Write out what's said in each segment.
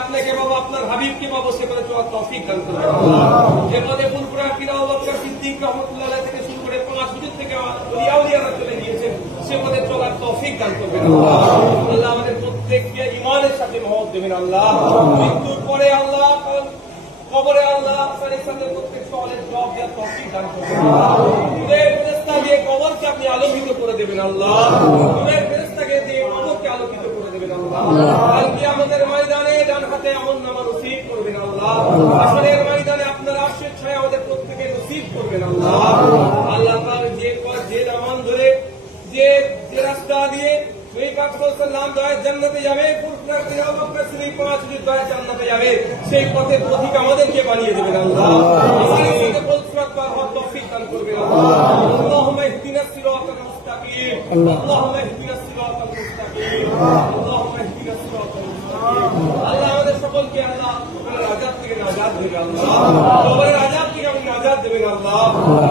আপনাকে পাবো, আপনার হাবিবকে পাবো, সে পথে চলার তৌফিক দান করবেন। যে পথে পুরপুরা কিরা আবু বকর সিদ্দিক রাহমাতুল্লাহ আলাইহি থেকে শুরু করে 5 যুগ থেকে ওলিয়াউলিয়ারা চলে গিয়েছেন, সে পথে চলার তৌফিক দান করবেন। আল্লাহ আমাদের প্রত্যেককে ঈমানের সাথে মওত দেবেন। আল্লাহ মৃত্যুর পরে আল্লাহ কবরে আল্লাহ আপনার সাথে প্রত্যেক সওয়ালের জবাব দেওয়ার তৌফিক দান করবেন। নূরের ফেরেশতা দিয়ে কবরকে আপনি আলোকিত করে দেবেন। আল্লাহ নূরের ফেরেশতাকে দিয়ে কবরকে আলোকিত করে দেবেন। আল্লাহ কাল কিয়ামতের ময়দানে ডান হাতে আমলনামা নসিব করবেন। আল্লাহ হাসরের ময়দানে আপনার আরশের ছায়া আমাদের প্রত্যেককে নসিব করবেন। আল্লাহ আল্লাহ তাআলা যে নামান ধরে যে রাস্তা দিয়ে নবী পাক সাল্লাল্লাহু আলাইহি ওয়াসাল্লাম জান্নাতে যাবে, পুরপুরা কিরা আবু বকর সিদ্দিক 5 যুগ জান্নাতে যাবে, সেই পথে পথিক আমাদেরকে বানিয়ে দেবেন। আল্লাহ আমাদের সাথে পথ হওয়ার তৌফিক দান করবেন। আল্লাহুম্মা ইহদিনাস সিরাতাল মুস্তাকিম, আল্লাহুম্মা ইহদিনাস সিরাতাল মুস্তাকিম, আল্লাহুম্মা ইহদিনাস সিরাতাল মুস্তাকিম। আল্লাহ আমাদের সকলকে আল্লাহ কবরের আযাব থেকে নাজাত দেবেন। আল্লাহ কবরের আযাব থেকে আপনি নাজাত দেবেন। আল্লাহ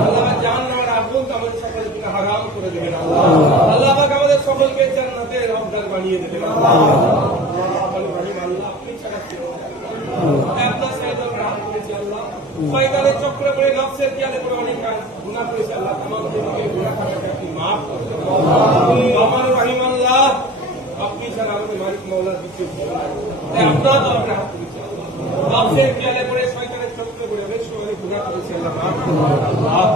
আল্লাহ জাহান্নামের আগুন আমাদের সকলকে হারাম করে দেবেন। আল্লাহ আল্লাহ পাক আমাদের সকলকে জান্নাতের রহমত বানিয়ে দেবেন। আল্লাহ আপনি ছাড়া কেউ নেই। আপনার সাথে আমরা হাত করেছি। আল্লাহ শয়তানের চক্রে পড়ে নফসের খেয়ালে পড়ে অনেক গুনাহ করেছি। আল্লাহ আমাদেরকে গুনাহ খাতাকে আপনি মাফ করে দেন। রহমান রহিম আল্লাহ আপনি ছাড়া আমাদের মালিক মাওলার কিছু নেই। আপনার তো আমরা হাত করেছি। আল্লাহ নফসের খেয়ালে পড়ে শয়তানের চক্রে পড়ে অনেক সময় গুনাহ করেছি। আল্লাহ মাফ করে দেন। আল্লাহ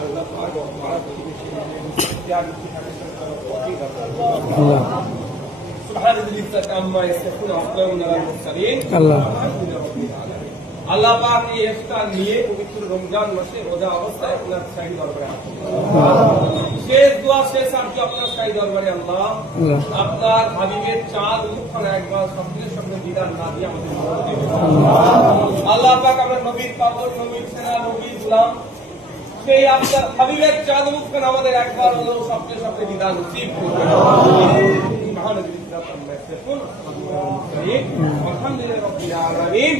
আল্লাহ পাক মারা প্রতিবেশী ত্যাগ আল্লাহ পাক এই ইফতার নিয়ে পবিত্র রমজান মাসে রোজা অবস্থায় আপনার শাহী দরবারে শেষ দোয়া শেষ আরজু আপনার শাহী দরবারে আল্লাহ আপনার হাবিবের চাঁদ মুখখানা একবার সকলের সঙ্গে বিদান না দিয়ে আমাদের আল্লাহ পাক আমরা নবীর পাগল, নবীর সেনা, নবীর গোলাম, সেই আপনার হাবিবের চাঁদ মুখখানা আমাদের একবার হলো সকলের সঙ্গে বিদান নসিব করবেন। الحمد لله رب العالمين.